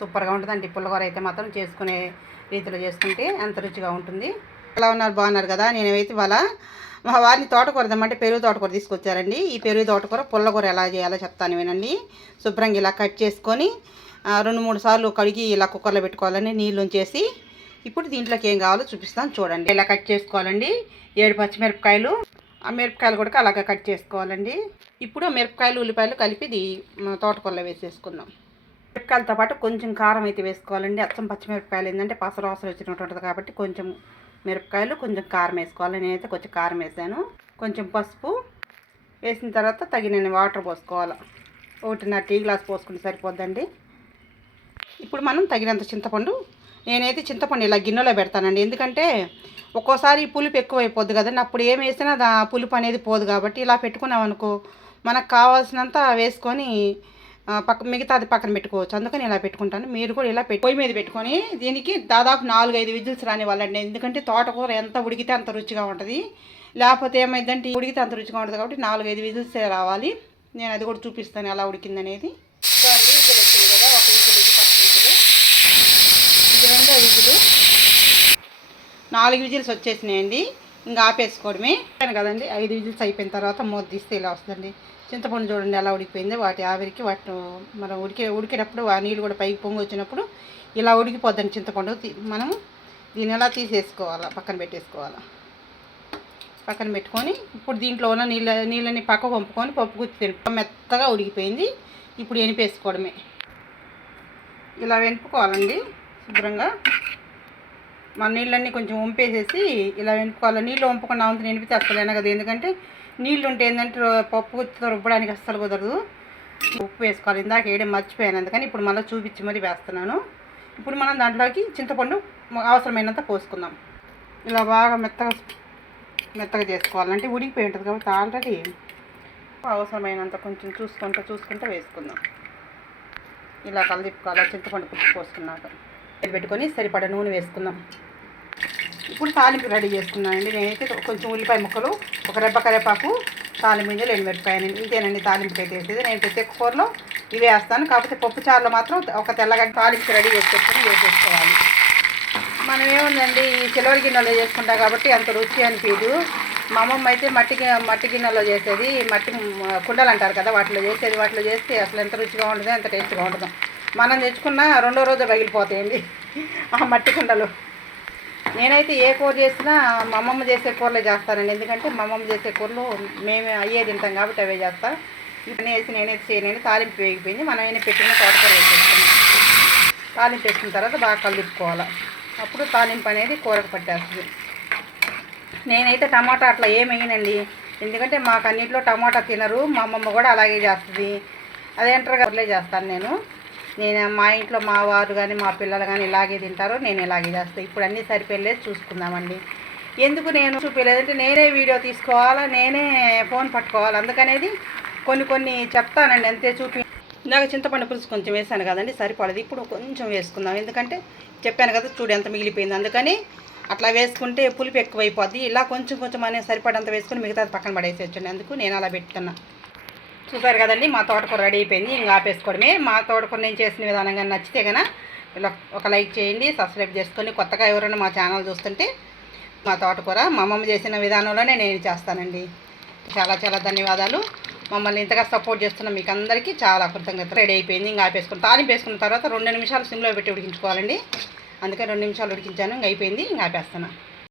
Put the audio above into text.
సూపర్గా ఉంటుందండి. పుల్లగూర అయితే మాత్రం చేసుకునే రీతిలో చేసుకుంటే ఎంత రుచిగా ఉంటుంది. ఎలా ఉన్నారు? బాగున్నారు కదా? నేనైతే ఇవాళ మా వారిని తోటకూర తెమ్మంటే పెరుగు తోటకూర తీసుకొచ్చారండి. ఈ పెరుగు తోటకూర పుల్లకూర ఎలా చేయాలో చెప్తాను వినండి. శుభ్రంగా ఇలా కట్ చేసుకొని రెండు మూడు సార్లు కడిగి ఇలా కుక్కర్లో పెట్టుకోవాలని నీళ్ళు ఉంచేసి ఇప్పుడు దీంట్లోకి ఏం కావాలో చూపిస్తాను చూడండి. ఇలా కట్ చేసుకోవాలండి. ఏడు పచ్చిమిరపకాయలు. ఆ మిరపకాయలు కూడా అలాగే కట్ చేసుకోవాలండి. ఇప్పుడు మిరపకాయలు ఉల్లిపాయలు కలిపి ఇది తోటకూరలో వేసేసుకుందాం. మిరపకాయలతో పాటు కొంచెం కారం అయితే వేసుకోవాలండి. అచ్చం పచ్చిమిరపకాయలు ఏంటంటే పసరు వాసన వచ్చినట్టు ఉంటుంది కాబట్టి కొంచెం మిరపకాయలు కొంచెం కారం వేసుకోవాలి. నేనైతే కొంచెం కారం వేసాను. కొంచెం పసుపు వేసిన తర్వాత తగినన్ని వాటర్ పోసుకోవాలి. ఒకటిన్నర టీ గ్లాస్ పోసుకుంటే సరిపోద్దండి. ఇప్పుడు మనం తగినంత చింతపండు నేనైతే చింతపండు ఇలా గిన్నెలో పెడతానండి. ఎందుకంటే ఒక్కోసారి పులుపు ఎక్కువైపోద్ది కదండి. అప్పుడు ఏం వేసినా దా పులుపు అనేది పోదు కాబట్టి ఇలా పెట్టుకున్నాం అనుకో మనకు కావాల్సినంత వేసుకొని పక్క మిగతాది పక్కన పెట్టుకోవచ్చు. అందుకని ఇలా పెట్టుకుంటాను. మీరు కూడా ఇలా పెట్టి పొయ్యి మీద పెట్టుకొని దీనికి దాదాపు నాలుగు ఐదు విజిల్స్ రానివ్వాలండి. ఎందుకంటే తోటకూర ఎంత ఉడికితే అంత రుచిగా ఉంటుంది. లేకపోతే ఏమైందంటే ఉడికితే అంత రుచిగా ఉంటుంది కాబట్టి నాలుగు ఐదు విజిల్స్ రావాలి. నేను అది కూడా చూపిస్తాను ఎలా ఉడికింది అనేది విజిల్ వచ్చింది కదా ఒక విజిల్ ఇది ఫస్ట్ విజిల్. ఇది రెండో విజిల్. నాలుగు విజిల్స్ వచ్చేసినాయండి. ఇంకా ఆపేసుకోవడమే. కదండి. ఐదు విజిల్స్ అయిపోయిన తర్వాత మూత తీస్తే ఇలా వస్తుందండి. చింతపండు చూడండి ఎలా ఉడికిపోయింది వాటి ఆవిరికి వాటి మనం ఉడికే ఉడికేటప్పుడు ఆ నీళ్ళు కూడా పైకి పొంగి వచ్చినప్పుడు ఇలా ఉడికిపోద్దండి చింతపండు. మనం దీన్ని ఎలా తీసేసుకోవాలా? పక్కన పెట్టేసుకోవాలా? పక్కన పెట్టుకొని ఇప్పుడు దీంట్లో ఉన్న నీళ్ళ నీళ్ళని పక్క పంపుకొని పప్పు గుత్తి తిరుపు మెత్తగా ఉడికిపోయింది. ఇప్పుడు ఎనిపేసుకోవడమే. ఇలా వెనుపుకోవాలండి శుభ్రంగా. మన నీళ్ళన్నీ కొంచెం వంపేసేసి ఇలా వెనుపుకోవాలి నీళ్ళు వంపకుండా అంత నింపితే అస్సలు కదా ఎందుకంటే నీళ్ళు ఉంటే ఏంటంటే పప్పు రుబ్బడానికి అస్సలు కుదరదు. ఉప్పు వేసుకోవాలి. ఇందాక వేయడం మర్చిపోయాను. అందుకని ఇప్పుడు మళ్ళీ చూపించి మరీ వేస్తున్నాను. ఇప్పుడు మనం దాంట్లోకి చింతపండు అవసరమైనంత పోసుకుందాం. ఇలా బాగా మెత్తగా మెత్తగా చేసుకోవాలంటే ఉడికిపోయి ఉంటుంది కాబట్టి ఆల్రెడీ అవసరమైనంత కొంచెం చూసుకుంటూ చూసుకుంటూ వేసుకుందాం. ఇలా కలదిప్పుకోవాలి చింతపండు పులుసు పోసుకున్నాక. పెట్టుకొని సరిపడా నూనె వేసుకుందాం. ఇప్పుడు తాలింపు రెడీ చేసుకున్నానండి నేనైతే కొంచెం ఉల్లిపాయ ముక్కలు ఒక రెబ్బ కరేపాకు తాలింపు గింజలు ఎండుమిరపకాయలు ఇంతేనండి తాలింపుకి అయితే వేసేది. నేను ప్రతి ఒక్క కూరలో ఇవే వేస్తాను. కాకపోతే పప్పు చారులో మాత్రం ఒక తెల్లగడ్డ తాలింపు రెడీ చేసుకొని వేసేసుకోవాలి. మనం ఏముందండి ఈ సిల్వర్ గిన్నెలో చేసుకుంటాం కాబట్టి అంత రుచి అనిపించదు. మా అమ్మమ్మ అయితే మట్టి మట్టి గిన్నెలో చేసేది. మట్టి కుండలు అంటారు కదా వాటిలో చేసేది. వాటిలో చేస్తే అసలు ఎంత రుచిగా ఉండదో ఎంత టేస్ట్గా ఉండదు మనం తెచ్చుకున్న రెండో రోజు పగిలిపోతాయండి. ఆ మట్టి కుండలు. నేనైతే ఏ కూర చేసినా మా అమ్మమ్మ చేసే కూరలే చేస్తానండి. ఎందుకంటే మా అమ్మమ్మ చేసే కూరలు మేము అయ్యే తింటాం కాబట్టి అవే చేస్తాం. ఇప్పుడు వేసి నేనైతే చేయనండి తాలింపు వేగిపోయింది. మనం అయినా పెట్టిన తోటకూర వేసేస్తాం. తాలింపు వేసిన తర్వాత బాగా కలుపుకోవాలి. అప్పుడు తాలింపు అనేది కూరకు పట్టేస్తుంది. నేనైతే టమాటా అట్లా ఏం ఎందుకంటే మాకు అన్నింటిలో టమాటా తినరు. మా అమ్మమ్మ కూడా అలాగే చేస్తుంది. అదేంటారు కూరలే చేస్తాను నేను. నేను మా ఇంట్లో మా వారు కానీ మా పిల్లలు కానీ ఇలాగే తింటారు నేను ఇలాగే చేస్తాను ఇప్పుడు అన్నీ సరిపోయలేదు చూసుకుందామండి. ఎందుకు నేను చూపించలేదంటే నేనే వీడియో తీసుకోవాలా నేనే ఫోన్ పట్టుకోవాలి అందుకనేది కొన్ని కొన్ని చెప్తానండి అంతే చూపి. ఇందాక చింతపండు పులుసు కొంచెం వేసాను కదండి సరిపడదు ఇప్పుడు కొంచెం వేసుకుందాం ఎందుకంటే చెప్పాను కదా చూడు ఎంత మిగిలిపోయింది. అందుకని అట్లా వేసుకుంటే పులుపు ఎక్కువైపోద్ది. ఇలా కొంచెం కొంచెం అనేది సరిపడంత వేసుకుని మిగతాది పక్కన పడేసేయచ్చండి. అందుకు నేను అలా పెట్టుకున్నాను చూసారు కదండి మా తోటకూర రెడీ అయిపోయింది ఇంకా ఆపేసుకోవడమే. మా తోటకూర నేను చేసిన విధానంగా నచ్చితే కనుక ఇలా ఒక లైక్ చేయండి సబ్స్క్రైబ్ చేసుకొని కొత్తగా ఎవరైనా మా ఛానల్ చూస్తుంటే మా తోటకూర మా అమ్మమ్మ చేసిన విధానంలోనే నేను చేస్తానండి. చాలా చాలా ధన్యవాదాలు. మమ్మల్ని ఇంతగా సపోర్ట్ చేస్తున్న మీకు అందరికీ చాలా కృతజ్ఞత రెడీ అయిపోయింది ఇంకా ఆపేసుకుని తాలింపు వేసుకున్న తర్వాత రెండు నిమిషాలు సిమ్లో పెట్టి ఉడికించుకోవాలండి. అందుకే రెండు నిమిషాలు ఉడికించాను ఇంకా అయిపోయింది ఇంకా ఆపేస్తాను